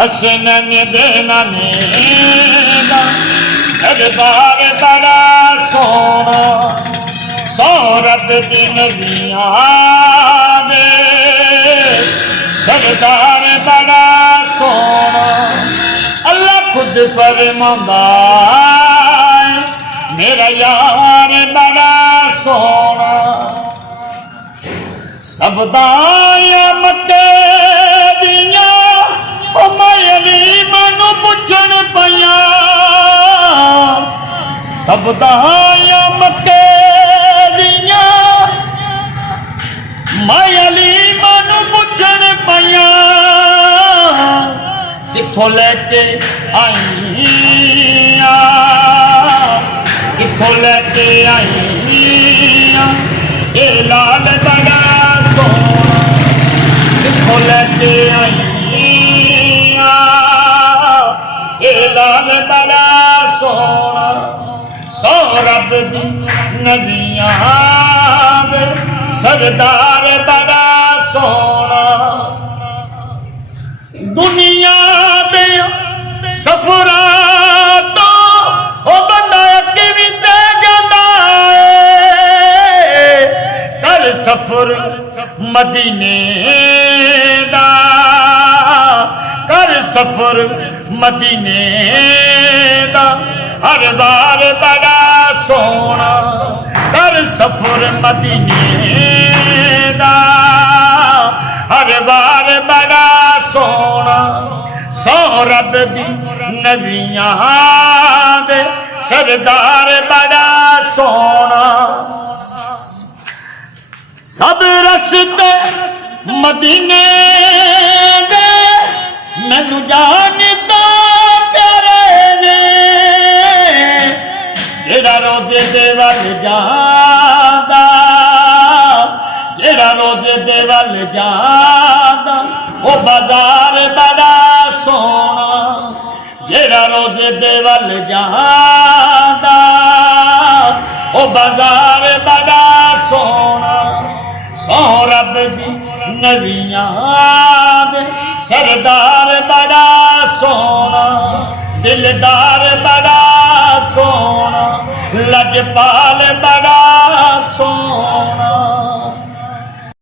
हसनन देना नेदा दरबार बड़ा सोना सौरभ दिन दिया दे सरदार बड़ा सोना अल्लाह खुद फरमांदा मेरा यार बड़ा सोना सबदाया मते दिया मयली मैनू पुछण पया सबदाया मते दिया मयली मैनू पुछण पया किथों लेके आई किथों लेके आई ये लाल बड़ा सोना किथों लेके आई ये लाल बड़ा सोना सौरभ दी नबियां दे सरदार बड़ा सोना दुनिया दे सफरा तो ओ बंदा किवें ते जांदा है कर सफर मदीने दा कर सफर मदीने दा हर बार बड़ा सोना कर सफर मदीने दा हर बार बड़ा सोना सौरभ दी नबियां दे सरदार बड़ा सोना सब रस्ते मदीने दे मैनू जानता प्यारे ने जेड़ा रोजे दे वल जादा जेड़ा रोजे दे वल जादा ओ बाजार बड़ा सोना जेड़ा रोजे दे वल जादा ओ बाजार बड़ा सोना सौरभ दी नबियां दे सरदार बड़ा सोना दिलदार बड़ा सोना लजपाल बड़ा सोना